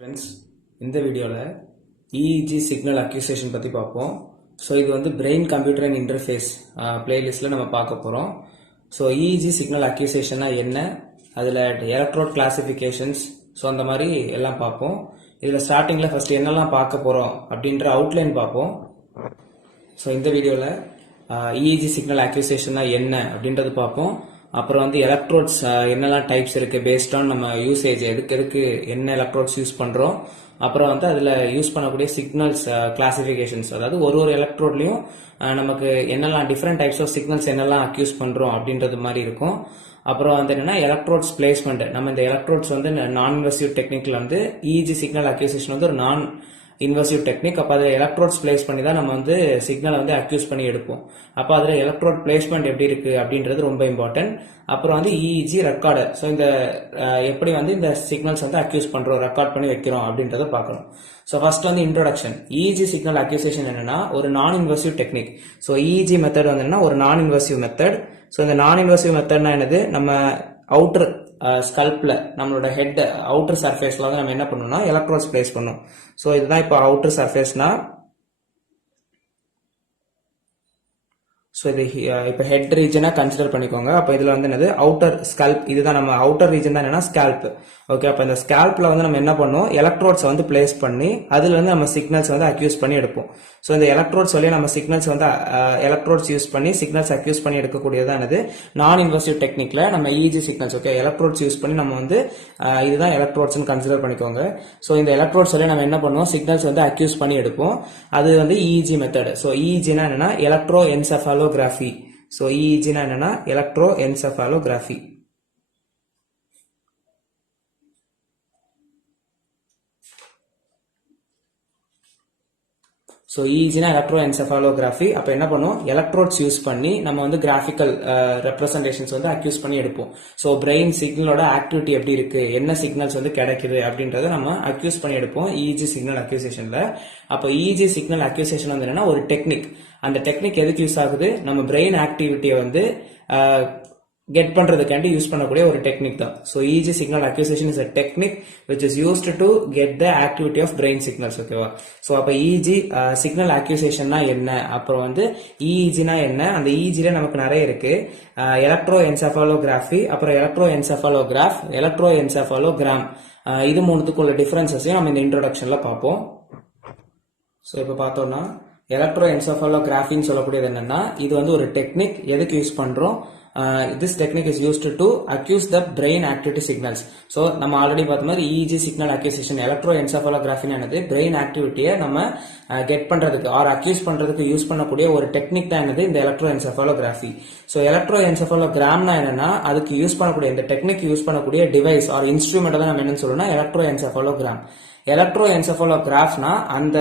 Friends, இந்த வீடியோவில் EEG signal accusation பற்றி பார்ப்போம். ஸோ இது வந்து பிரெயின் கம்ப்யூட்டர் அண்ட் இன்டர்ஃபேஸ் பிளேலிஸ்ட்டில் நம்ம பார்க்க போகிறோம். ஸோ இஇஜி சிக்னல் அக்யூசேஷன்னா என்ன, அதில் எலக்ட்ரோட் கிளாசிஃபிகேஷன்ஸ், ஸோ அந்த மாதிரி எல்லாம் பார்ப்போம். இதில் ஸ்டார்டிங்கில் ஃபர்ஸ்ட் என்னெல்லாம் பார்க்க போகிறோம் அப்படின்ற அவுட்லைன் பார்ப்போம். ஸோ இந்த வீடியோவில் இஇஜி சிக்னல் அக்யூசேஷன்னா என்ன அப்படின்றது பார்ப்போம். அப்புறம் வந்து எலக்ட்ரோட்ஸ் என்னெல்லாம் டைப்ஸ் இருக்குது பேஸ்ட் ஆன் நம்ம யூசேஜ், எதுக்கு என்ன எலக்ட்ரோட்ஸ் யூஸ் பண்ணுறோம். அப்புறம் வந்து அதில் யூஸ் பண்ணக்கூடிய சிக்னல்ஸ் கிளாசிஃபிகேஷன்ஸ், அதாவது ஒரு எலக்ட்ரோட்லையும் நமக்கு என்னெல்லாம் டிஃப்ரெண்ட் டைப்ஸ் ஆஃப் சிக்னல்ஸ் என்னெல்லாம் அக்யூஸ் பண்ணுறோம் அப்படின்றது மாதிரி இருக்கும். அப்புறம் வந்து என்னன்னா எலக்ட்ரோட்ஸ் பிளேஸ்மெண்ட், நம்ம இந்த எலக்ட்ரோட்ஸ் வந்து நான் இன்வெசிவ் டெக்னிக்ல வந்து இஇஜி சிக்னல் அக்யூசேஷன் வந்து ஒரு நான் இன்வெசிவ் டெக்னிக். அப்போ அதில் எலக்ட்ரோட்ஸ் பிளேஸ் பண்ணி தான் நம்ம வந்து சிக்னலை வந்து அக்யூஸ் பண்ணி எடுப்போம். அப்போ அதில் எலக்ட்ரோட் பிளேஸ்மெண்ட் எப்படி இருக்கு அப்படின்றது ரொம்ப இம்பார்ட்டன்ட். அப்புறம் வந்து இஇஜி ரெக்கார்டர், ஸோ இந்த எப்படி வந்து இந்த சிக்னல்ஸ் வந்து அக்யூஸ் பண்றோம், ரெக்கார்ட் பண்ணி வைக்கிறோம் அப்படின்றத பார்க்கணும். ஸோ ஃபர்ஸ்ட் வந்து இன்ட்ரோடக்ஷன். இஇஜி சிக்னல் அக்யூசேஷன் என்னன்னா ஒரு நான் invasive technique. So EEG method வந்து என்ன, ஒரு நான் இன்வெசிவ் மெத்தட். ஸோ இந்த நான் இன்வெசிவ் மெத்தட்னா என்னது, நம்ம அவுட்டர் ஸ்கல்ப்ல நம்மளோட ஹெட் அவுட்டர் சர்ஃபேஸ்ல வந்து நம்ம என்ன பண்ணணும்னா எலக்ட்ரோட்ஸ் பிளேஸ் பண்ணணும். ஸோ இதுதான் இப்போ அவுட்டர் சர்ஃபேஸ்னா, ஸோ இது இப்போ ஹெட் ரீஜனை கன்சிடர் பண்ணிக்கோங்க. அப்போ இதில் வந்து என்னது அவுட்டர் ஸ்கல்ப், இதுதான் நம்ம அவுட்டர் ரீஜன் தான் என்னன்னா ஸ்கேல்ப். ஓகே, அப்போ இந்த ஸ்கேல்ப்ல வந்து நம்ம என்ன பண்ணுவோம், எலக்ட்ரோட்ஸ் வந்து பிளேஸ் பண்ணி அதுல வந்து நம்ம சிக்னல்ஸ் வந்து அக்யூஸ் பண்ணி எடுப்போம். ஸோ இந்த எலக்ட்ரோட்ஸ் வழியா நம்ம சிக்னல்ஸ் வந்து எலக்ட்ரோட்ஸ் யூஸ் பண்ணி சிக்னல்ஸ் அக்யூஸ் பண்ணி எடுக்கக்கூடியதான் என்னது நான் இன்வெசிவ் டெக்னிக்ல நம்ம EEG signals. Okay, electrodes use பண்ணி நம்ம வந்து இதுதான் எலக்ட்ரோட்ஸ் கன்சிடர் பண்ணிக்கோங்க. ஸோ இந்த எலக்ட்ரோட்ஸ் வழியா நம்ம என்ன பண்ணுவோம், சிக்னல்ஸ் வந்து அக்யூஸ் பண்ணி எடுப்போம். அது வந்து இஇஜி மெத்தட். ஸோ இஇஜினா என்னன்னா எலக்ட்ரோ என்செஃபாலோகிராஃபி. ஸோ இஇஜினா என்னன்னா எலக்ட்ரோ என்செஃபாலோகிராஃபி. ஸோ இஇஜினா எலக்ட்ரோ என்செஃபாலோகிராஃபி. அப்போ என்ன பண்ணுவோம், எலக்ட்ரோட்ஸ் யூஸ் பண்ணி நம்ம வந்து கிராஃபிக்கல் ரெப்ரசன்டேஷன்ஸ் வந்து அக்யூஸ் பண்ணி எடுப்போம். ஸோ பிரெயின் சிக்னலோட ஆக்டிவிட்டி எப்படி இருக்கு, என்ன சிக்னல்ஸ் வந்து கிடைக்குது அப்படின்றத நம்ம அக்யூஸ் பண்ணி எடுப்போம் இஇஜி சிக்னல் அக்யூசேஷன்ல. அப்போ இஇஜி சிக்னல் அக்யூசேஷன் வந்து என்னன்னா ஒரு டெக்னிக். அந்த டெக்னிக் எதுக்கு யூஸ் ஆகுது, நம்ம பிரெயின் ஆக்டிவிட்டியை வந்து கெட் பண்றதுக்காண்டி யூஸ் பண்ணக்கூடிய ஒரு டெக்னிக் தான். So EEG signal acquisition is a technique which is used to get the activity of brain signals. ஓகேவா. ஸோ அப்போ இஇஜி சிக்னல் அக்யூசேஷன்னா என்ன, அப்புறம் வந்து இஇஜினா என்ன, அந்த இஇஜில நமக்கு நிறைய இருக்கு. எலக்ட்ரோ என்செஃபாலோகிராஃபி, அப்புறம் எலக்ட்ரோ என்செஃபாலோகிராஃப், எலக்ட்ரோ என்செஃபாலோகிராம், இது மூணுத்துக்குள்ள டிஃபரன்சஸையும் நம்ம இந்த இன்ட்ரோடக்ஷன்ல பார்ப்போம். ஸோ இப்போ பார்த்தோம்னா எலக்ட்ரோ என்செஃபாலோகிராஃபின்னு சொல்லக்கூடியது என்னன்னா, இது வந்து ஒரு டெக்னிக். எதுக்கு யூஸ் பண்றோம், this technique is used to accuse the brain activity signals. So நம்ம ஆல்ரெடி பார்த்த மாதிரி EEG signal accusation, எலக்ட்ரோஎன்செஃபாலோகிராஃபி என்னது பிரெயின் ஆக்டிவிட்டியை நம்ம கெட் பண்றதுக்கு ஆர் அக்யூஸ் பண்றதுக்கு யூஸ் பண்ணக்கூடிய ஒரு டெக்னிக் தான் என்னது இந்த எலக்ட்ரோஎன்செஃபாலோகிராஃபி. ஸோ எலக்ட்ரோஎன்செஃபாலோகிராம்னா என்னன்னா, அதுக்கு யூஸ் பண்ணக்கூடிய இந்த டெக்னிக் யூஸ் பண்ணக்கூடிய டிவைஸ் ஆர் இன்ஸ்ட்ருமெண்ட் தான் நம்ம என்னன்னு சொல்லணும்னா எலக்ட்ரோஎன்செஃபாலோகிராம். எலக்ட்ரோஎன்செஃபாலோகிராஃப்னா அந்த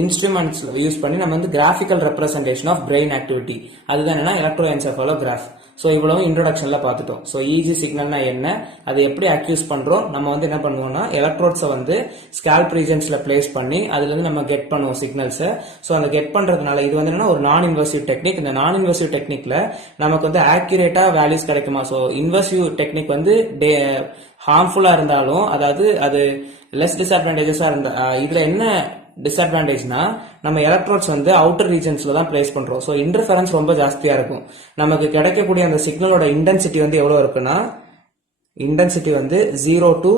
இன்ஸ்ட்ருமெண்ட்ஸ் யூஸ் பண்ணி நம்ம வந்து graphical representation of brain activity, அதுதான் என்னன்னா எலக்ட்ரோஎன்செஃபாலோகிராஃப். ஸோ இவ்வளவு இன்ட்ரோடக்ஷன்ல பார்த்துட்டோம். ஸோ இஇஜி சிக்னல்னா என்ன, அதை எப்படி அக்யூஸ் பண்றோம், நம்ம வந்து என்ன பண்ணுவோம்னா எலக்ட்ரோட்ஸை வந்து ஸ்கேல்ப் ரீஜன்ஸ்ல பிளேஸ் பண்ணி அதுல இருந்து நம்ம கெட் பண்ணுவோம் சிக்னல்ஸ். ஸோ அந்த கெட் பண்றதுனால இது வந்து என்னன்னா ஒரு நான் இன்வெசிவ் டெக்னிக். இந்த நான் இன்வெசிவ் டெக்னிக்ல நமக்கு வந்து ஆக்யூரேட்டா வேல்யூஸ் கிடைக்குமா. ஸோ இன்வெசிவ் டெக்னிக் வந்து ஹார்ம்ஃபுல்லா இருந்தாலும், அதாவது அது லெஸ் டிஸ்அட்வான்டேஜஸா இருந்தா, இதுல என்ன டிஸ்அட்வான்டேஜ்னா நம்ம எலக்ட்ரோட்ஸ் வந்து அவுட்டர் ரீஜன்ஸ்ல தான் பிளேஸ் பண்றோம். ஸோ இன்டர்ஃபரன்ஸ் ரொம்ப ஜாஸ்தியா இருக்கும். நமக்கு கிடைக்கக்கூடிய அந்த சிக்னலோட இன்டென்சிட்டி வந்து எவ்வளவு இருக்குன்னா, இன்டென்சிட்டி வந்து 0 to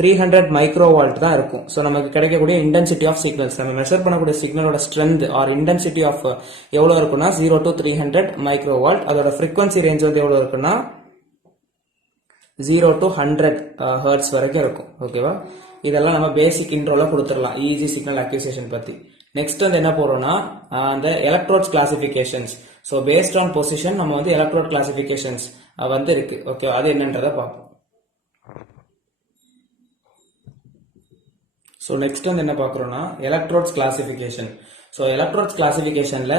300 மைக்ரோவால்ட் தான் இருக்கும். ஸோ நமக்கு கிடைக்கக்கூடிய இன்டென்சிட்டி ஆஃப் சிக்னல்ஸ், நம்ம மெஷர் பண்ணக்கூடிய சிக்னலோட ஸ்ட்ரென்த் ஆர் இன்டென்சிட்டி ஆஃப் எவ்வளவு இருக்குன்னா 0 to 300 மைக்ரோவால்ட். அதோட ஃப்ரீக்வன்சி ரேஞ்ச் வந்து எவ்வளவு இருக்குன்னா 0 to 100 ஹெர்ட்ஸ் வரைக்கும் இருக்கும். ஓகேவா. இதெல்லாம் நம்ம பேசிக் இன்ட்ரோல கொடுத்துடலாம் இஇஜி சிக்னல் அக்யூசேஷன் பத்தி. நெக்ஸ்ட் வந்து என்ன போறோம்னா அந்த electrodes classifications. So based on position நம்ம வந்து எலக்ட்ரோட் கிளாசிபிகேஷன்ஸ் வந்து இருக்கு. ஓகே, அது என்னன்றதை பார்ப்போம். ஸோ நெக்ஸ்ட் வந்து என்ன பார்க்குறோம்னா எலக்ட்ரோட்ஸ் கிளாசிபிகேஷன். ஸோ எலக்ட்ரோட்ஸ் கிளாசிபிகேஷன்ல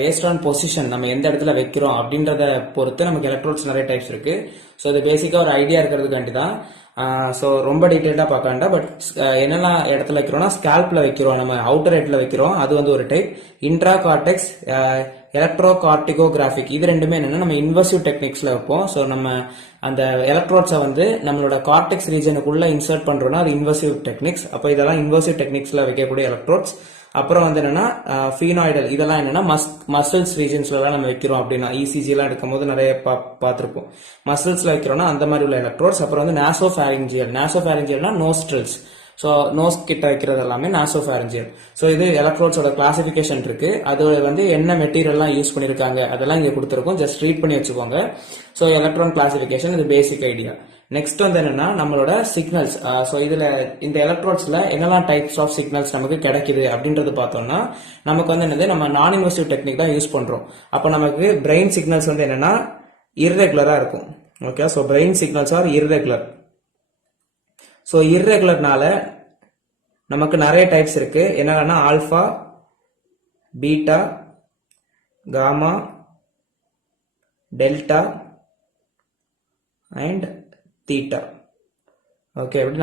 பேஸ்ட் ஆன் பொசிஷன் நம்ம எந்த இடத்துல வைக்கிறோம் அப்படின்றத பொறுத்து நமக்கு எலக்ட்ரோட்ஸ் நிறைய டைப்ஸ் இருக்கு. ஸோ இது பேசிக்கா ஒரு ஐடியா இருக்கிறதுக்காண்டி தான். ஸோ ரொம்ப டீட்டெயில்டா பார்க்க வேண்டாம். பட் என்னெல்லாம் இடத்துல வைக்கிறோம்னா ஸ்கேல்ப்ல வைக்கிறோம், நம்ம அவுட்டர் ஹெட்ல வைக்கிறோம், அது வந்து ஒரு டைப். இன்ட்ரா கார்டெக்ஸ், எலக்ட்ரோகார்டிகோகிராஃபிக் இது ரெண்டுமே என்னன்னா நம்ம இன்வர்சிவ் டெக்னிக்ஸ்ல வைப்போம். ஸோ நம்ம அந்த எலக்ட்ரோட்ஸை வந்து நம்மளோட கார்டெக்ஸ் ரீஜனுக்குள்ள இன்சர்ட் பண்றோம்னா அது இன்வர்சிவ் டெக்னிக்ஸ். அப்போ இதெல்லாம் இன்வர்சிவ் டெக்னிக்ஸ்ல வைக்கக்கூடிய எலக்ட்ரோட்ஸ். அப்புறம் வந்து என்னன்னா ஃபீனாய்டல் இதெல்லாம் என்னன்னா மசில்ஸ் ரீஜன்ஸ்ல தான் நம்ம வைக்கிறோம். அப்படின்னா இசிஜி எல்லாம் எடுக்கும் போது நிறைய பார்த்திருப்போம். மசில்ஸ்ல வைக்கிறோம்னா அந்த மாதிரி உள்ள எலக்ட்ரோட்ஸ். அப்புறம் வந்து நாசோஃபேரிஞ்சியல்னா நோஸ்ட்ரில்ஸ். ஸோ நோஸ் கிட்ட வைக்கிறது எல்லாமே நாசோஃபேரிஞ்சியல். ஸோ இது எலக்ட்ரோட்ஸோட கிளாசிபிகேஷன் இருக்கு. அது வந்து என்ன மெட்டீரியல்லாம் யூஸ் பண்ணிருக்காங்க அதெல்லாம் இங்க கொடுத்துருக்கோம். ஜஸ்ட் ரீட் பண்ணி வச்சுக்கோங்க. ஸோ எலக்ட்ரான் கிளாசிபிகேஷன் இது பேசிக் ஐடியா. நெக்ஸ்ட் வந்து என்னன்னா நம்மளோட சிக்னல்ஸ். ஸோ இதுல இந்த எலக்ட்ரோட்ஸ்ல என்னெல்லாம் டைப்ஸ் ஆஃப் சிக்னல்ஸ் நமக்கு கிடைக்குது அப்படின்றது பார்த்தோம்னா நமக்கு வந்து என்னது நம்ம நான் இன்வெசிவ் டெக்னிக் தான் யூஸ் பண்றோம். அப்போ நமக்கு பிரெயின் சிக்னல்ஸ் வந்து என்னன்னா இர்ரெகுலரா இருக்கும். Okay, so brain signals are irregular. So இர்ரெகுலர்னால நமக்கு நிறைய டைப்ஸ் இருக்கு. என்னன்னா alpha, beta, gamma, delta and theta. Okay, இப்படி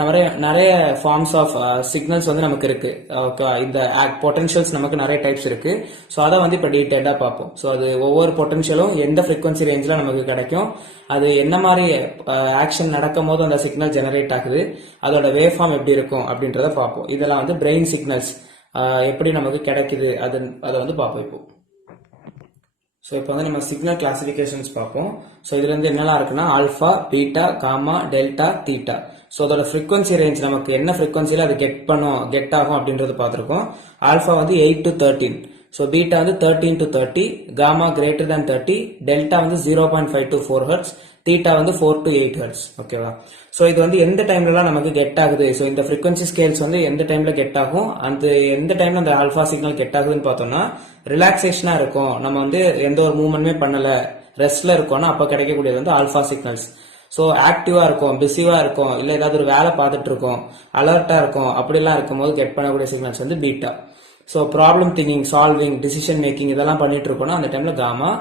நிறைய ஃபார்ம்ஸ் ஆஃப் சிக்னல்ஸ் வந்து நமக்கு இருக்கு. ஓகே, இந்த பொட்டன்ஷியல்ஸ் நமக்கு நிறைய டைப்ஸ் இருக்கு. ஸோ அதை வந்து இப்போ டீடைல்டா பார்ப்போம். ஸோ அது ஒவ்வொரு பொட்டன்ஷியலும் எந்த ஃப்ரீக்வன்சி ரேஞ்சில் நமக்கு கிடைக்கும், அது என்ன மாதிரி ஆக்ஷன் நடக்கும் போது அந்த சிக்னல் ஜெனரேட் ஆகுது, அதோட வேவ் ஃபார்ம் எப்படி இருக்கும் அப்படின்றத பார்ப்போம். இதெல்லாம் வந்து பிரெயின் சிக்னல்ஸ் எப்படி நமக்கு கிடைக்குது அதை வந்து பார்ப்போம் இப்போ. ஸோ இப்போ வந்து நம்ம சிக்னல் கிளாசிஃபிகேஷன்ஸ் பார்ப்போம். ஸோ இதுல இருந்து என்னெல்லாம் இருக்குன்னா alpha, beta, gamma, delta, theta. So அதோட ஃப்ரீக்வன்சி ரேஞ்ச் நமக்கு என்ன ஃப்ரீக்வன்சியில் அது கெட் ஆகும் அப்படின்றது பார்த்துருக்கோம். ஆல்ஃபா வந்து 8 to 13. ஸோ பீட்டா வந்து 13 to 30, gamma greater than 30, delta வந்து 0.5 to 4 ஹெர்ட்ஸ், தீட்டா வந்து 4 to 8 ஹெர்ட்ஸ். ஓகேவா? ஸோ இது வந்து எந்த டைம்லலாம் நமக்கு கெட் ஆகுது, ஸோ இந்த ஃப்ரீக்வன்சி ஸ்கேல்ஸ் வந்து எந்த டைம்ல கெட் ஆகும், அந்த எந்த டைம்ல அந்த ஆல்ஃபா சிக்னல் கெட் ஆகுதுன்னு பார்த்தோம்னா ரிலாக்ஸேஷனா இருக்கும், நம்ம வந்து எந்த ஒரு மூவ்மெண்ட்மே பண்ணல, ரெஸ்ட்ல இருக்கோம்னா அப்ப கிடைக்கக்கூடியது வந்து ஆல்ஃபா சிக்னல்ஸ். ஸோ ஆக்டிவா இருக்கும், பிஸிவா இருக்கும், இல்ல ஏதாவது ஒரு வேலை பார்த்துட்டு இருக்கோம், அலர்ட்டா இருக்கும், அப்படிலாம் இருக்கும்போது கெட் பண்ணக்கூடிய சிக்னல்ஸ் வந்து beta. So problem thinking, solving, decision making இதெல்லாம் பண்ணிட்டு இருக்கோம்னா அந்த டைம்ல காமா.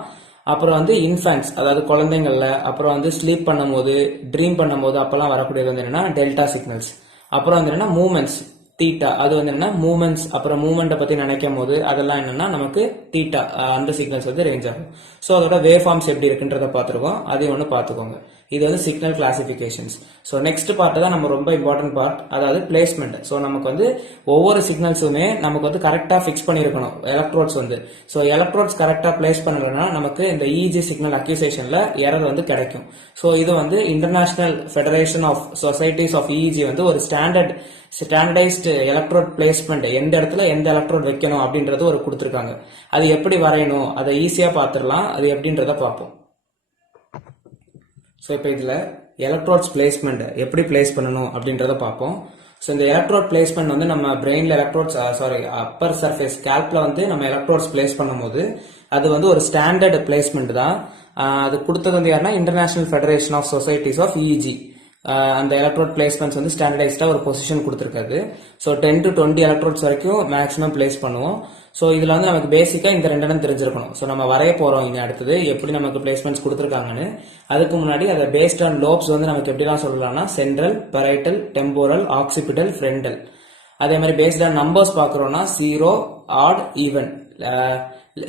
அப்புறம் வந்து இன்ஃபேன்ட்ஸ், அதாவது குழந்தைங்கள்ல, அப்புறம் வந்து ஸ்லீப் பண்ணும்போது, ட்ரீம் பண்ணும்போது அப்பெல்லாம் வரக்கூடியது வந்து என்னன்னா டெல்டா சிக்னல்ஸ். அப்புறம் வந்து என்னன்னா மூமெண்ட்ஸ், தீட்டா. அது வந்து என்னன்னா மூமெண்ட்ஸ், அப்புறம் மூமெண்ட்டை பத்தி நினைக்கும் போது அதெல்லாம் என்னன்னா நமக்கு தீட்டா, அந்த சிக்னல்ஸ் வந்து ரேஞ்ச் ஆகும். ஸோ அதோட வேவ் ஃபார்ம்ஸ் எப்படி இருக்குன்றத பார்த்துருக்கோம், அதையும் ஒன்று பார்த்துக்கோங்க. இது வந்து signal classifications. So next part தான் நம்ம ரொம்ப இம்பார்ட்டன்ட் பார்ட், அதாவது பிளேஸ்மெண்ட். ஸோ நமக்கு வந்து ஒவ்வொரு சிக்னல்ஸுமே நமக்கு வந்து கரெக்டா ஃபிக்ஸ் பண்ணிருக்கணும் எலக்ட்ரோட்ஸ் வந்து. ஸோ எலக்ட்ரோட்ஸ் கரெக்டா பிளேஸ் பண்ணலன்னா நமக்கு இந்த இஜி சிக்னல் அக்யூசேஷன்ல எரர் வந்து கிடைக்கும். ஸோ இது வந்து international federation of societies of EEG வந்து ஒரு ஸ்டாண்டர்டைஸ்டு எலக்ட்ரோட் பிளேஸ்மெண்ட், எந்த இடத்துல எந்த எலக்ட்ரோட் வைக்கணும் அப்படின்றது ஒரு கொடுத்துருக்காங்க. அது எப்படி வரையணும் அதை ஈஸியா பார்த்துடலாம், அது எப்படின்றத பார்ப்போம். ஸோ இப்போ இதுல எலக்ட்ரோட்ஸ் பிளேஸ்மெண்ட் எப்படி பிளேஸ் பண்ணணும் அப்படின்றத பார்ப்போம். ஸோ இந்த எலக்ட்ரோட் பிளேஸ்மெண்ட் வந்து நம்ம பிரெயின்ல எலக்ட்ரோட்ஸ் அப்பர் சர்ஃபேஸ் ஸ்கேல்ப்ல வந்து நம்ம எலக்ட்ரோட்ஸ் பிளேஸ் பண்ணும்போது அது வந்து ஒரு ஸ்டாண்டர்ட் பிளேஸ்மெண்ட் தான். அது கொடுத்தது வந்து யாருன்னா international federation of societies of EEG. அந்த எலக்ட்ரோட் பிளேஸ்மெண்ட்ஸ் வந்து ஸ்டாண்டர்டைஸ்டா ஒரு பொசிஷன் கொடுத்துருக்காது. ஸோ 10 to 20 எலக்ட்ரோட்ஸ் வரைக்கும் மேக்ஸிமம் பிளேஸ் பண்ணுவோம். ஸோ இதுல வந்து நமக்கு பேசிக்கா இந்த ரெண்டு தெரிஞ்சிருக்கணும். ஸோ நம்ம வரைய போறோம் இங்க அடுத்தது எப்படி நமக்கு பிளேஸ்மெண்ட்ஸ் கொடுத்துருக்காங்கன்னு. அதுக்கு முன்னாடி அதை பேஸ்ட் ஆன் லோப்ஸ் வந்து நமக்கு எப்படிலாம் சொல்லலாம்னா central, parietal, temporal, occipital, frontal. அதே மாதிரி பேஸ்ட் ஆன் நம்பர்ஸ் பாக்குறோம்னா 0, odd, even,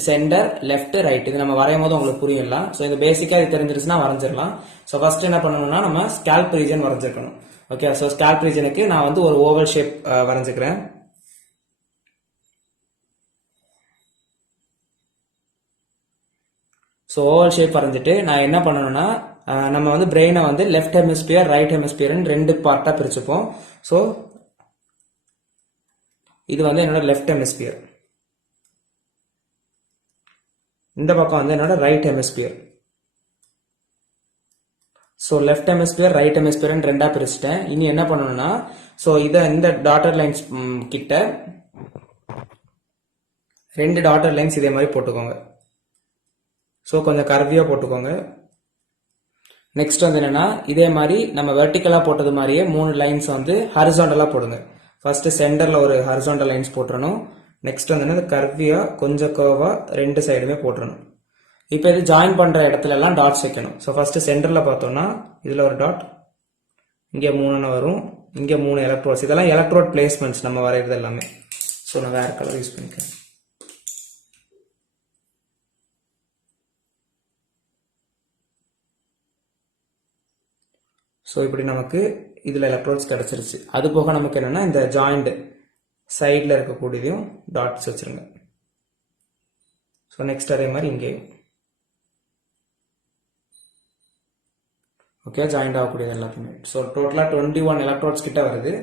centre, left, right. இது நம்ம வரையும் போது உங்களுக்கு புரியலாம். ஸோ இது பேசிக்கா இது தெரிஞ்சிருச்சுன்னா வரைஞ்சிடலாம். ஸோ ஃபர்ஸ்ட் என்ன பண்ணணும்னா நம்ம ஸ்கேல்ப் ரீஜன் வரைஞ்சிருக்கணும். ஓகே, ஸோ ஸ்கேல்ப் ரீஜனுக்கு நான் வந்து ஒரு ஓவல் ஷேப் வரைஞ்சிக்கிறேன். ஸோ ஓவல் ஷேப் வரைஞ்சிட்டு நான் என்ன பண்ணணும்னா நம்ம வந்து பிரெயினை வந்து லெஃப்ட் ஹெமிஸ்பியர், ரைட் ஹெமிஸ்பியர்னு 2 பார்ட்டா பிரிச்சுப்போம். ஸோ இது வந்து என்னோட லெஃப்ட் ஹெமிஸ்பியர், இந்த பக்கம் வந்து என்னோட right hemisphere. So left hemisphere, right hemisphere 2ஆ பிரிச்சுட்டேன். இனி என்ன பண்ணணும்னா ஸோ இதை இந்த டாட்டர் லைன்ஸ் கிட்ட 2 டாட்டர் லைன்ஸ் இதே மாதிரி போட்டுக்கோங்க. ஸோ கொஞ்சம் கர்வியா போட்டுக்கோங்க. நெக்ஸ்ட் வந்து என்னன்னா இதே மாதிரி நம்ம வெர்டிக்கலா போட்டது மாதிரியே 3 லைன்ஸ் வந்து ஹரிசாண்டலா போடுங்க. ஃபர்ஸ்ட் சென்டர்ல ஒரு ஹரிசாண்டல் லைன்ஸ் போட்டுறணும். நெக்ஸ்ட் வந்து என்ன கர்வியா கொஞ்சம் கர்வா 2 சைடுமே போட்டுறணும். இப்போ இது ஜாயின் பண்ற இடத்துல எல்லாம் டாட்ஸ் வைக்கணும். ஸோ ஃபர்ஸ்ட் சென்டர்ல பார்த்தோம்னா இதுல ஒரு டாட், இங்க 3 வரும், இங்க 3 எலக்ட்ரோட்ஸ். இதெல்லாம் எலக்ட்ரோட் பிளேஸ்மெண்ட்ஸ் நம்ம வரைகிறது எல்லாமே. ஸோ நான் வேற கலர் யூஸ் பண்ணிக்கிறேன். ஸோ இப்படி நமக்கு இதில் எலக்ட்ரோட்ஸ் கிடச்சிருச்சு. அது போக நமக்கு என்னென்னா இந்த ஜாயிண்ட் சைடில் இருக்கக்கூடியதையும் டாட்ஸ் வச்சுருங்க. ஸோ நெக்ஸ்ட் அதே மாதிரி இங்கேயும் ஓகே ஜாயிண்ட் ஆகக்கூடியது எல்லாத்தையுமே. ஸோ டோட்டலாக 21 எலக்ட்ரோட்ஸ் கிட்ட வருது.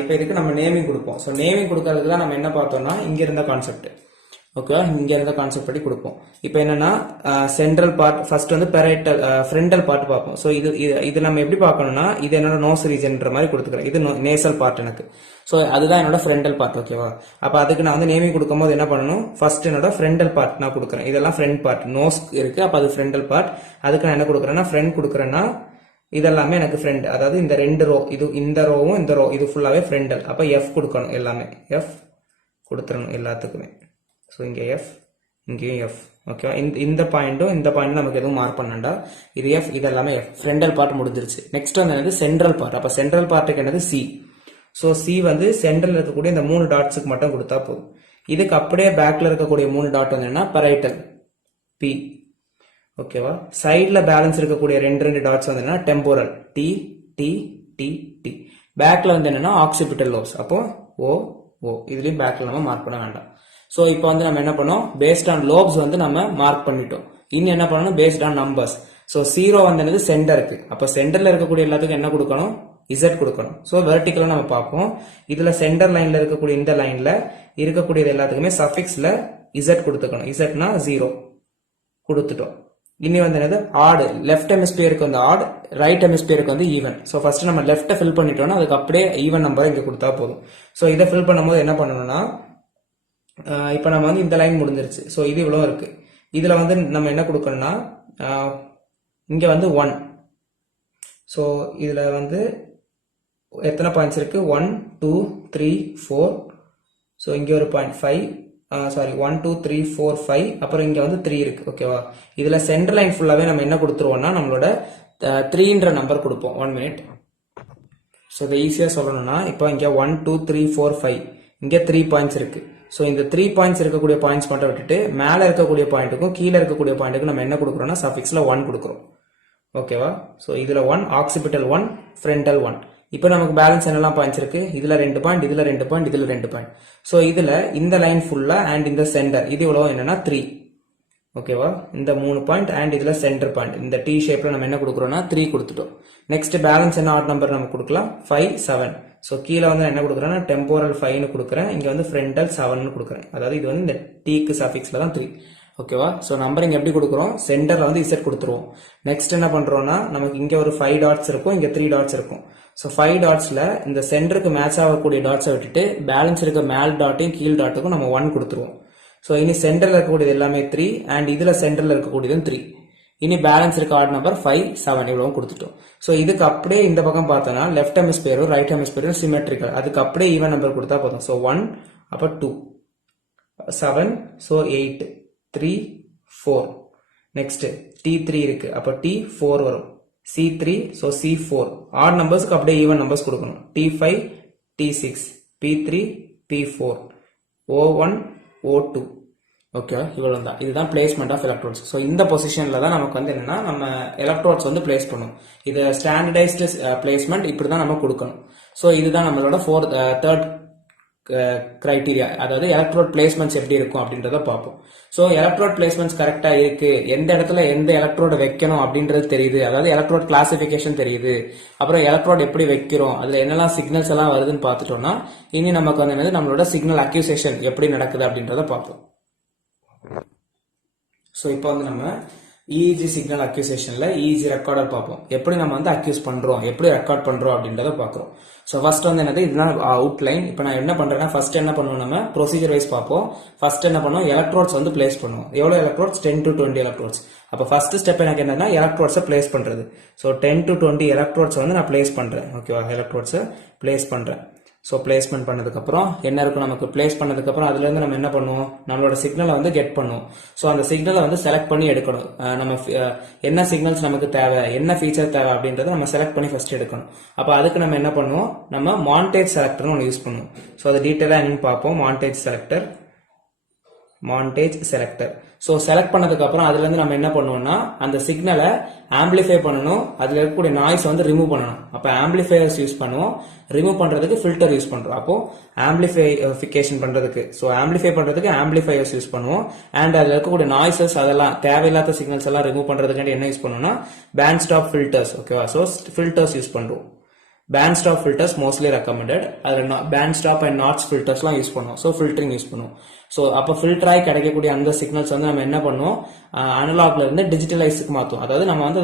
இப்போ இதுக்கு நம்ம நேமிங் கொடுப்போம். ஸோ நேமிங் கொடுக்கறதுக்கு தான் நம்ம என்ன பார்த்தோம்னா இங்கே இருந்த கான்செப்ட். ஓகேவா, இங்க இருந்த கான்செப்ட் படி கொடுப்போம். இப்போ என்னன்னா சென்ட்ரல் பார்ட் ஃபர்ஸ்ட் வந்து பெரைட்டல் ஃப்ரண்டல் பார்ட் பார்ப்போம். ஸோ இது நம்ம எப்படி பார்க்கணும்னா இது என்னோட நோஸ் ரீஜன்ற மாதிரி கொடுத்துக்கிறேன். இது நேசல் பார்ட் எனக்கு. ஸோ அதுதான் என்னோட ஃப்ரண்டல் பார்ட். ஓகேவா, அப்போ அதுக்கு நான் வந்து நேமிங் கொடுக்கும்போது என்ன பண்ணணும், ஃபர்ஸ்ட் என்னோட ஃப்ரண்டல் பார்ட் நான் கொடுக்குறேன். இதெல்லாம் ஃப்ரண்ட் பார்ட், நோஸ் இருக்கு, அப்போ அது ஃப்ரண்டல் பார்ட். அதுக்கு நான் என்ன கொடுக்குறேன்னா ஃப்ரண்ட் கொடுக்குறேன்னா இதெல்லாமே எனக்கு ஃப்ரண்ட், அதாவது இந்த 2 ரோ, இது இந்த ரோவும் இந்த ரோ இது ஃபுல்லாவே ஃப்ரண்டல். அப்போ எஃப் கொடுக்கணும், எல்லாமே எஃப் கொடுத்துடணும் எல்லாத்துக்குமே. ஸோ இங்கே எஃப், இங்கேயும் எஃப். ஓகேவா, இந்த பாயிண்ட்டும் இந்த பாயிண்ட்டும் நமக்கு எதுவும் மார்க் பண்ணண்டா. இது எஃப், இதெல்லாமே எஃப். ஃப்ரண்டல் பார்ட் முடிஞ்சிருச்சு. நெக்ஸ்ட் வந்து என்னது சென்ட்ரல் பார்ட். அப்போ சென்ட்ரல் பார்ட்டுக்கு என்னது சி. ஸோ சி வந்து சென்ட்ரல் இருக்கக்கூடிய இந்த 3 டாட்ஸுக்கு மட்டும் கொடுத்தா போதும். இதுக்கு அப்படியே பேக்ல இருக்கக்கூடிய 3 டாட் வந்து என்ன பரைட்டல் பி. ஓகேவா, சைட்ல பேலன்ஸ் இருக்கக்கூடிய 2 டாட்ஸ் வந்து என்ன temporal d d d d. பேக்ல வந்து என்னன்னா ஆக்சிபிட்டல் லோப்ஸ். அப்போ ஓ ஓ, இதுலயும் பேக்ல நம்ம மார்க் பண்ண வேண்டாம். ஸோ இப்போ வந்து நம்ம என்ன பண்ணோம், பேஸ்ட் ஆன் லோப்ஸ் வந்து நம்ம மார்க் பண்ணிட்டோம். இன்னும் என்ன பண்ணணும், பேஸ்ட் ஆன் நம்பர்ஸ். ஸோ 0 வந்து என்னது சென்டருக்கு. அப்போ சென்டர்ல இருக்கக்கூடிய எல்லாத்துக்கும் என்ன கொடுக்கணும், இசட் கொடுக்கணும். ஸோ வெர்டிகலா நம்ம பார்ப்போம். இதுல சென்டர் லைன்ல இருக்கக்கூடிய இந்த லைன்ல இருக்கக்கூடியது எல்லாத்துக்குமே சஃபிக்ஸ்ல இசட் கொடுத்துக்கணும். இசட்னா 0 கொடுத்துட்டோம். இனி வந்து என்னது ஆட், லெஃப்ட் ஹெமிஸ்பியருக்கு வந்து ஆட், ரைட் ஹெமிஸ்பியருக்கு வந்து ஈவன். ஸோ ஃபர்ஸ்ட் நம்ம லெஃப்ட்டை ஃபில் பண்ணிட்டோம்னா அதுக்கு அப்படியே ஈவன் நம்பர் இங்க கொடுத்தா போதும். ஸோ இதை ஃபில் பண்ணும்போது என்ன பண்ணணும்னா இப்போ நம்ம வந்து இந்த லைன் முடிஞ்சிருச்சு. ஸோ இது இவ்வளோ இருக்கு. இதுல வந்து நம்ம என்ன கொடுக்கணும்னா இங்க வந்து 1. ஸோ இதுல வந்து எத்தனை பாயிண்ட்ஸ் இருக்கு, 1 2 3 4. ஸோ இங்க ஒரு பாயிண்ட் 5, சாரி 1 2 3 4 5, அப்புறம் இங்க வந்து 3 இருக்கு. ஓகேவா, இதுல சென்டர் லைன் ஃபுல்லாவே நம்ம என்ன கொடுத்துருவோம்னா நம்மளோட 3ன்ற நம்பர் கொடுப்போம். 1 மினிட். ஸோ இதை ஈஸியா சொல்லணும்னா இப்போ இங்க 1 2 3 4 5 இங்க 3 பாயிண்ட்ஸ் இருக்கு. ஸோ இந்த 3 பாயிண்ட்ஸ் இருக்கக்கூடிய பாயிண்ட்ஸ் மட்டும் விட்டுட்டு மேலே இருக்கக்கூடிய பாயிண்ட்டுக்கும் கீழே இருக்கக்கூடிய பாயிண்ட்டுக்கும் நம்ம என்ன கொடுக்குறோம்னா சஃபிக்ஸ்ல 1 கொடுக்குறோம். ஓகேவா, ஸோ இதுல 1 ஆக்சிபிட்டல் 1 ஃப்ரண்டல் 1. இப்போ நமக்கு பேலன்ஸ் என்னெல்லாம் பாயிண்ட்ஸ் இருக்கு, இதுல 2 பாயிண்ட், இதுல 2 பாயிண்ட், இதுல 2 பாயிண்ட். ஸோ இதுல இந்த லைன் ஃபுல்லா அண்ட் இந்த சென்டர் இது இவ்வளவு என்னன்னா 3. ஓகேவா, இந்த 3 பாயிண்ட் அண்ட் இதுல சென்டர் பாயிண்ட் இந்த டி ஷேப்ல நம்ம என்ன கொடுக்குறோம்னா 3 கொடுத்துட்டோம். நெக்ஸ்ட் பேலன்ஸ் என்ன ஆட் நம்பர் நம்ம கொடுக்கலாம், 5 7. ஸோ கீழே வந்து என்ன கொடுக்குறேன்னா டெம்போரல் 5னு கொடுக்குறேன், இங்க வந்து ஃப்ரண்டல் 7னு கொடுக்குறேன். அதாவது இது வந்து இந்த டீக்கு சஃபிக்ஸ்ல தான் 3. ஓகேவா, ஸோ நம்பரிங் எப்படி கொடுக்குறோம், சென்டர்ல வந்து இசட் கொடுத்துருவோம். நெக்ஸ்ட் என்ன பண்றோம்னா நமக்கு இங்க ஒரு 5 டாட்ஸ் இருக்கும், இங்க 3 டாட்ஸ் இருக்கும். ஸோ 5 டாட்ஸ்ல இந்த சென்டருக்கு மேட்ச் ஆகக்கூடிய டாட்ஸை விட்டுட்டு பேலன்ஸ் இருக்க மேல் டாட்டையும் கீழ் டாட்டுக்கும் நம்ம 1 கொடுத்துருவோம். ஸோ இனி சென்டர்ல இருக்கக்கூடியது எல்லாமே 3 அண்ட் இதுல சென்டர்ல இருக்கக்கூடியதும் 3. இனி பேலன்ஸ் இருக்க ஆட் நம்பர் 5 7 இவ்வளவு கொடுத்துட்டோம். ஸோ இதுக்கு அப்படியே இந்த பக்கம் பார்த்தோம்னா லெஃப்ட் ஹெமிஸ்பியரும் ரைட் ஹெமிஸ்பியரும் சிமெட்ரிக்கல், அதுக்கு அப்படியே ஈவன் நம்பர் கொடுத்தா போதும். ஸோ 1 அப்போ 2 7, ஸோ 8 3 4. நெக்ஸ்ட் T3 இருக்கு, அப்போ T4 வரும். C3, so C4. ஆட் நம்பர்ஸ்க்கு அப்படியே ஈவன் நம்பர்ஸ் கொடுக்கணும். T5 T6 P3 P4 O1 O2. Okay, இவ்வளவு தான். இதுதான் பிளேஸ்மெண்ட் ஆஃப் எலக்ட்ரோட்ஸ். ஸோ இந்த பொசிஷன்ல தான் நமக்கு வந்து என்னன்னா நம்ம எலக்ட்ரோட்ஸ் வந்து பிளேஸ் பண்ணும். இது ஸ்டாண்டர்டைஸ்டு பிளேஸ்மெண்ட் இப்படி தான் நம்ம கொடுக்கணும். ஸோ இதுதான் நம்மளோட தேர்ட் கிரைட்டீரியா, அதாவது எலக்ட்ரோட் பிளேஸ்மெண்ட்ஸ் எப்படி இருக்கும் அப்படின்றத பார்ப்போம். ஸோ எலக்ட்ரோட் பிளேஸ்மெண்ட்ஸ் கரெக்டா இருக்கு, எந்த இடத்துல எந்த எலக்ட்ரோட வைக்கணும் அப்படின்றது தெரியுது, அதாவது எலக்ட்ரோட் கிளாசிபிகேஷன் தெரியுது. அப்புறம் எலக்ட்ரோட் எப்படி வைக்கிறோம், அதுல என்னெல்லாம் சிக்னல்ஸ் எல்லாம் வருதுன்னு பார்த்துட்டோம்னா இனி நமக்கு வந்து என்னது நம்மளோட சிக்னல் அக்யூசேஷன் எப்படி நடக்குது அப்படின்றத பார்ப்போம். ஸோ இப்போ வந்து நம்ம EEG சிக்னல் அக்யூசேஷன்ல EEG ரெக்கார்டர் பார்ப்போம். எப்படி நம்ம வந்து அக்யூஸ் பண்றோம், எப்படி ரெக்கார்ட் பண்றோம் அப்படின்றத பார்க்குறோம். ஸோ ஃபர்ஸ்ட் வந்து என்னது, இதுதான் அவுட்லைன். இப்போ நான் என்ன பண்றேன்னா ஃபர்ஸ்ட் என்ன பண்ணுவோம், நம்ம ப்ரொசீஜர் வைஸ் பார்ப்போம். ஃபர்ஸ்ட் என்ன பண்ணுவோம், எலக்ட்ரோட்ஸ் வந்து பிளேஸ் பண்ணுவோம். எவ்வளோ எலக்ட்ரோட்ஸ், 10 to 20 எலக்ட்ரோட்ஸ். அப்போ ஃபர்ஸ்ட் ஸ்டெப் எனக்கு என்னன்னா எலக்ட்ரோட்ஸை பிளேஸ் பண்றது. ஸோ 10 to 20 எலக்ட்ரோட்ஸ் வந்து நான் பிளேஸ் பண்றேன். ஓகேவா, எலக்ட்ரோட்ஸை பிளேஸ் பண்றேன். ஸோ பிளேஸ்மெண்ட் பண்ணதுக்கப்புறம் என்ன இருக்கும், நமக்கு பிளேஸ் பண்ணதுக்கப்புறம் அதுலேருந்து நம்ம என்ன பண்ணுவோம், நம்மளோட சிக்னலை வந்து கெட் பண்ணுவோம். ஸோ அந்த சிக்னலை வந்து செலக்ட் பண்ணி எடுக்கணும். நம்ம என்ன சிக்னல்ஸ் நமக்கு தேவை, என்ன ஃபீச்சர் தேவை அப்படின்றத நம்ம செலக்ட் பண்ணி ஃபர்ஸ்ட் எடுக்கணும். அப்போ அதுக்கு நம்ம என்ன பண்ணுவோம், நம்ம மாண்டேஜ் செலக்டர்னு ஒன்று யூஸ் பண்ணுவோம். ஸோ அது டீட்டெயிலாக என்னன்னு பார்ப்போம். Montage selector montage selector. So select பண்ணதுக்கு அப்புறம் அதுல இருந்து நம்ம என்ன பண்ணுவோம்னா அந்த சிக்னலை ஆம்பிளிஃபை பண்ணணும், அதுல இருக்கக்கூடிய நாய்ஸ் வந்து ரிமூவ் பண்ணணும். அப்ப ஆம்பிளிஃபையர்ஸ் யூஸ் பண்ணுவோம், ரிமூவ் பண்றதுக்கு ஃபில்டர் யூஸ் பண்றோம். அப்போ ஆம்பிளிஃபிகேஷன் பண்றதுக்கு, ஸோ ஆம்பிளிஃபை பண்றதுக்கு ஆம்பிளிஃபையர்ஸ் யூஸ் பண்ணுவோம். அண்ட் அதுல இருக்கக்கூடிய நாய்ஸஸ் அதெல்லாம் தேவையில்லாத சிக்னல்ஸ் எல்லாம் ரிமூவ் பண்றதுக்காண்டி என்ன யூஸ் பண்ணுவோம்னா பேண்ட் ஸ்டாப் ஃபில்டர்ஸ். ஓகேவா? ஸோ ஃபில்டர்ஸ் யூஸ் பண்றோம். Band stop filters mostly recommended. அதில் பேண்ட் ஸ்டாப் அண்ட் நாட்ச் ஃபில்டர்ஸ்லாம் யூஸ் பண்ணுவோம். ஸோ ஃபில்டரிங் யூஸ் பண்ணுவோம். ஸோ அப்போ ஃபில்டர் ஆகி கிடைக்கக்கூடிய அந்த சிக்னல்ஸ் வந்து நம்ம என்ன பண்ணுவோம், அனலாக்ல இருந்து டிஜிட்டலைஸுக்கு மாற்றுவோம். அதாவது நம்ம வந்து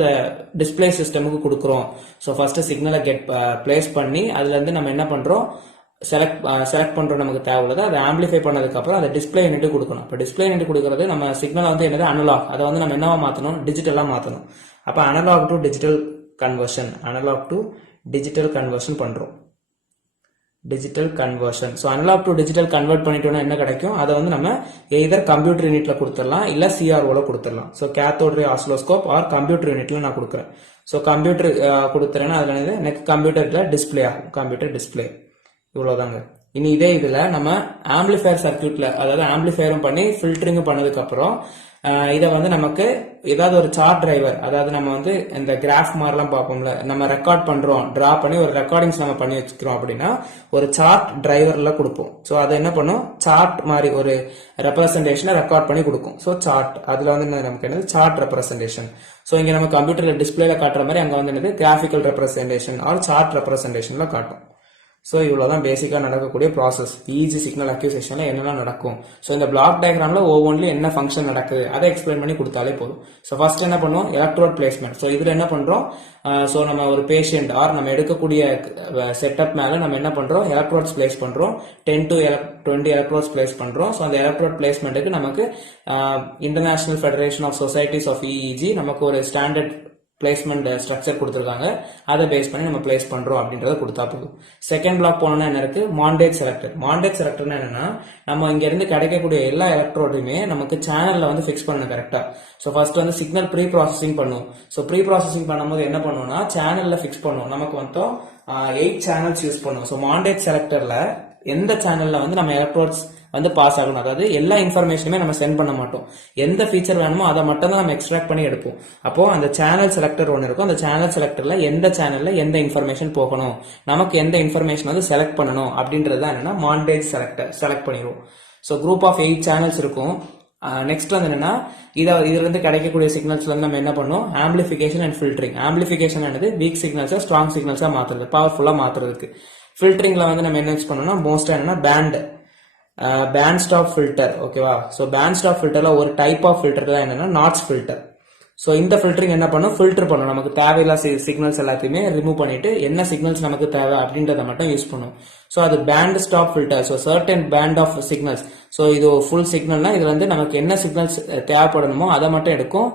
டிஸ்பிளே சிஸ்டமுக்கு கொடுக்குறோம். ஸோ ஃபர்ஸ்ட் சிக்னலை பிளேஸ் பண்ணி அதுல இருந்து நம்ம என்ன பண்றோம், செலக்ட் பண்றோம் நமக்கு தேவையுள்ளது. அதை ஆம்பிளிஃபை பண்ணதுக்கு அப்புறம் அதை டிஸ்பிளே யூனிட் கொடுக்கணும். இப்போ டிஸ்பிளே யூனிட் கொடுக்கறது நம்ம சிக்னல் வந்து என்னது அனலாக், அதை வந்து நம்ம என்னவா மாற்றணும், டிஜிட்டலா மாற்றணும். அப்போ அனலாக் டு டிஜிட்டல் கன்வர்ஷன் பண்றோம். Digital conversion. So analog to digital convert பண்ணிட்டோம்னா என்ன கிடைக்கும், அதை வந்து நம்ம எய்தர் கம்ப்யூட்டர் யூனிட்ல கொடுத்துடலாம், இல்ல சிஆர்ஓல கொடுத்துடலாம். So cathode ray oscilloscope or computer யூனிட்ல நான் கொடுக்குறேன். ஸோ கம்ப்யூட்டர் கொடுத்துறேன்னா அதுல நெக்ஸ்ட் கம்ப்யூட்டர்ல டிஸ்பிளே ஆகும், கம்ப்யூட்டர் டிஸ்பிளே. இவ்வளவுதாங்க. இனி இதே இதுல நம்ம ஆம்பிளிஃபயர் சர்க்கியூட்ல, அதாவது ஆம்பிளிஃபயரும் பண்ணி ஃபில்டரிங்கும் பண்ணதுக்கு அப்புறம் இதை வந்து நமக்கு ஏதாவது ஒரு சார்ட் டிரைவர், அதாவது நம்ம வந்து இந்த கிராஃப் மாதிரிலாம் பார்ப்போம்ல, நம்ம ரெக்கார்ட் பண்றோம், டிரா பண்ணி ஒரு ரெக்கார்டிங்ஸ் நம்ம பண்ணி வச்சுக்கிறோம் அப்படின்னா ஒரு சார்ட் டிரைவர்ல கொடுப்போம். ஸோ அதை என்ன பண்ணும், சார்ட் மாதிரி ஒரு ரெப்ரசன்டேஷனை ரெக்கார்ட் பண்ணி கொடுக்கும். ஸோ சார்ட் அதுல வந்து நமக்கு என்னது சார்ட் ரெப்ரசன்டேஷன். ஸோ இங்க நம்ம கம்ப்யூட்டர்ல டிஸ்பிளேல காட்டுற மாதிரி அங்க வந்து என்னது கிராஃபிக்கல் ரெப்ரசன்டேஷன் ஆர் சார்ட் ரெப்ரசன்டேஷன்ல காட்டும். ஸோ இவ்வளவுதான் பேசிக்கா நடக்கக்கூடிய ப்ராசஸ். இஜி சிக்னல் அக்யூசேஷன்ல என்னெல்லாம் நடக்கும், ஸோ இந்த பிளாக் டயக்ராம்ல ஒவ்வொன்றிலும் என்ன ஃபங்க்ஷன் நடக்குது அதை எக்ஸ்பிளைன் பண்ணி கொடுத்தாலே போதும். ஸோ ஃபர்ஸ்ட் என்ன பண்ணுவோம், எலக்ட்ரோட் பிளேஸ்மெண்ட். ஸோ இதுல என்ன பண்றோம், ஸோ நம்ம ஒரு பேஷண்ட் ஆர் நம்ம எடுக்கக்கூடிய செட்டப் மேல நம்ம என்ன பண்றோம், எலக்ட்ரோட்ஸ் பிளேஸ் பண்றோம். 10 to 20 எலக்ட்ரோட்ஸ் பிளேஸ் பண்றோம். ஸோ அந்த எலக்ட்ரோட் பிளேஸ்மெண்ட்டுக்கு நமக்கு international federation of societies of EEG நமக்கு ஒரு ஸ்டாண்டர்ட் பிளேஸ்மெண்ட் ஸ்ட்ரக்சர் கொடுத்துருக்காங்க. அதை பேஸ் பண்ணி நம்ம பிளேஸ் பண்றோம் அப்படின்றத கொடுத்தா போதும். செகண்ட் பிளாக் போனோம்னா என்ன இருக்கு, மாண்டேஜ் செலக்டர். மாண்டேஜ் செலக்டர்னா என்னன்னா நம்ம இங்க இருந்து கிடைக்கக்கூடிய எல்லா எலக்ட்ரோடையுமே நமக்கு சேனல்ல வந்து பிக்ஸ் பண்ணணும் கரெக்டா. ஸோ ஃபர்ஸ்ட் வந்து சிக்னல் ப்ரீ ப்ராசஸிங் பண்ணும். ஸோ ப்ரீ ப்ராசஸிங் பண்ணும்போது என்ன பண்ணுவோம்னா சேனல்ல பிக்ஸ் பண்ணுவோம். நமக்கு வந்து 8 சேனல்ஸ் யூஸ் பண்ணுவோம். ஸோ மாண்டேஜ் செலக்டர்ல எந்த சேனல்ல வந்து நம்ம எலக்ட்ரோட்ஸ் வந்து பாஸ் ஆகணும், அதாவது எல்லா இன்ஃபர்மேஷனுமே நம்ம சென்ட் பண்ண மாட்டோம். எந்த ஃபீச்சர் வேணுமோ அதை மட்டும் தான் நம்ம எக்ஸ்ட்ராக்ட் பண்ணி எடுப்போம். அப்போ அந்த சேனல் செலக்டர் ஒன்று இருக்கும். அந்த சேனல் செலக்டர்ல எந்த சேனல்ல எந்த இன்ஃபர்மேஷன் போகணும், நமக்கு எந்த இன்ஃபர்மேஷன் வந்து செலக்ட் பண்ணணும் அப்படின்றது என்னன்னா மாண்டேஜ் செலக்டர் செலக்ட் பண்ணிடுவோம். ஸோ குரூப் ஆஃப் 8 சேனல்ஸ் இருக்கும். நெக்ஸ்ட் வந்து என்னன்னா இதுல இருந்து கிடைக்கக்கூடிய சிக்னல்ஸ்ல இருந்து நம்ம என்ன பண்ணுவோம், ஆம்பிளிஃபிகேஷன் அண்ட் ஃபில்டரிங். ஆம்பிளிஃபிகேஷன் ஆனது வீக் சிக்னல்ஸா ஸ்ட்ராங் சிக்னல்ஸா மாத்துறது, பவர்ஃபுல்லா மாத்துறதுக்கு. ஃபில்டரிங்ல வந்து நம்ம என்ன யூஸ் பண்ணோம்னா மோஸ்டா என்னன்னா பேண்ட் ஸ்டாப் ஃபில்டர். ஓகேவா? ஸோ பேண்ட் ஸ்டாப் ஃபில்டர்ல ஒரு டைப் ஆஃப் ஃபில்டர் தான் என்னன்னா நாட்ச் ஃபில்டர். ஸோ இந்த ஃபில்டரிங் என்ன பண்ணும், ஃபில்டர் பண்ணும். நமக்கு தேவையில்லாத சிக்னல்ஸ் எல்லாத்தையுமே ரிமூவ் பண்ணிட்டு என்ன சிக்னல்ஸ் நமக்கு தேவை அப்படின்றத மட்டும் யூஸ் பண்ணும். ஸோ அது band stop filter. So certain band of signals. So இது ஃபுல் சிக்னல்னா இதுல வந்து நமக்கு என்ன சிக்னல்ஸ் தேவைப்படணுமோ அதை மட்டும் எடுக்கும்.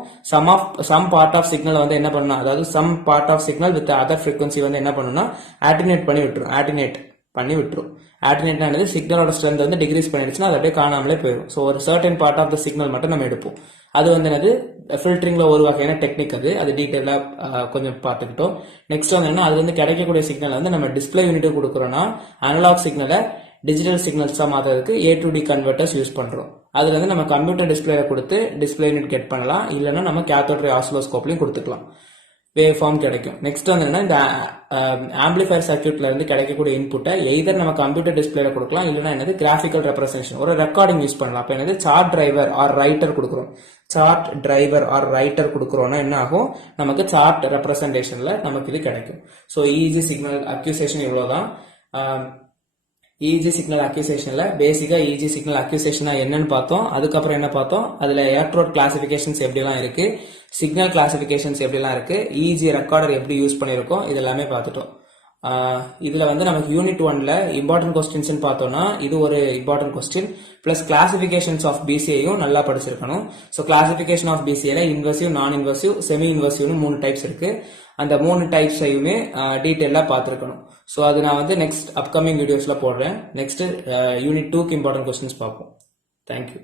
சம் பார்ட் ஆஃப் சிக்னல் வந்து என்ன பண்ணணும், அதாவது some part of signal with other frequency வந்து என்ன பண்ணணும்னா ஆட்டினேட் பண்ணி விட்டுரும். ஆட்டினேட் சிக்னலோட ஸ்ட்ரென்த் வந்து டிகிரீஸ் பண்ணிடுச்சுன்னா அது அப்படியே காணாமலே போயிடும். ஸோ ஒரு certain part of the signal மட்டும் நம்ம எடுப்போம். அது வந்து என்னது ஃபில்டரிங்ல ஒரு வகையான டெக்னிக். அது டீட்டெயிலா கொஞ்சம் பார்த்துக்கிட்டோம். நெக்ஸ்ட் வந்து என்ன, அது வந்து கிடைக்கக்கூடிய சிக்னல் வந்து நம்ம டிஸ்பிளே யூனிட் கொடுக்குறோம்னா அனலாக் சிக்னலை டிஜிட்டல் சிக்னல்ஸா மாத்துறதுக்கு A to D converters use பண்றோம். அதுல இருந்து நம்ம கம்ப்யூட்டர் டிஸ்பிளேல கொடுத்து டிஸ்பிளே யூனிட் கெட் பண்ணலாம், இல்லைன்னா நம்ம கேத்தோட் ரே ஆசிலோஸ்கோப்லயும் கொடுத்துக்கலாம், வேவ் ஃபார்ம் கிடைக்கும். நெக்ஸ்ட் வந்து என்ன, இந்த ஆம்பிளிஃபயர் சர்க்கியூட்ல இருந்து கிடைக்கக்கூடிய இன்புட்டை எய்தர் நம்ம கம்ப்யூட்டர் டிஸ்பிளேல கொடுக்கலாம், இல்லைன்னா என்னது கிராஃபிக்கல் ரெப்ரசன்டேஷன் ஒரு ரெக்கார்டிங் யூஸ் பண்ணலாம். அப்ப என்னது சார்ட் டிரைவர் ஆர் ரைட்டர் கொடுக்குறோம். கொடுக்குறோம்னா என்ன ஆகும், நமக்கு சார்ட் ரெப்ரசன்டேஷன்ல நமக்கு இது கிடைக்கும். ஸோ இஜி சிக்னல் அக்யூசேஷன் இவ்வளவுதான். இஜி சிக்னல் அக்யூசேஷன்ல பேசிக்கா இஜி சிக்னல் அக்யூசேஷனா என்னன்னு பார்த்தோம். அதுக்கப்புறம் என்ன பார்த்தோம், அதுல எலக்ட்ரோட் கிளாசிபிகேஷன்ஸ் எப்படிலாம் இருக்கு, சிக்னல் கிளாசிபிகேஷன்ஸ் எப்படிலாம் இருக்கு, இஜி ரெக்கார்டர் எப்படி யூஸ் பண்ணிருக்கோம், இது எல்லாமே பார்த்துட்டோம். இதுல வந்து நமக்கு யூனிட் 1ல இம்பார்ட்டன்ட் கொஸ்டின்ஸ் பார்த்தோம்னா இது ஒரு important question plus classifications of பிசிஐயும் நல்லா படிச்சிருக்கணும். ஸோ கிளாசிபிகேஷன் ஆஃப் பிசிஐல invasive, non invasive, semi இன்வர்சிவ்னு 3 types இருக்கு. அந்த 3 டைப்ஸையுமே டீட்டெயிலா பார்த்துருக்கணும். ஸோ அது நான் வந்து நெக்ஸ்ட் அப்கமிங் வீடியோஸ்ல போடுறேன். நெக்ஸ்ட் யூனிட் 2க்கு இம்பார்ட்டன்ட் கொஸ்டின்ஸ் பார்ப்போம். தேங்க்யூ.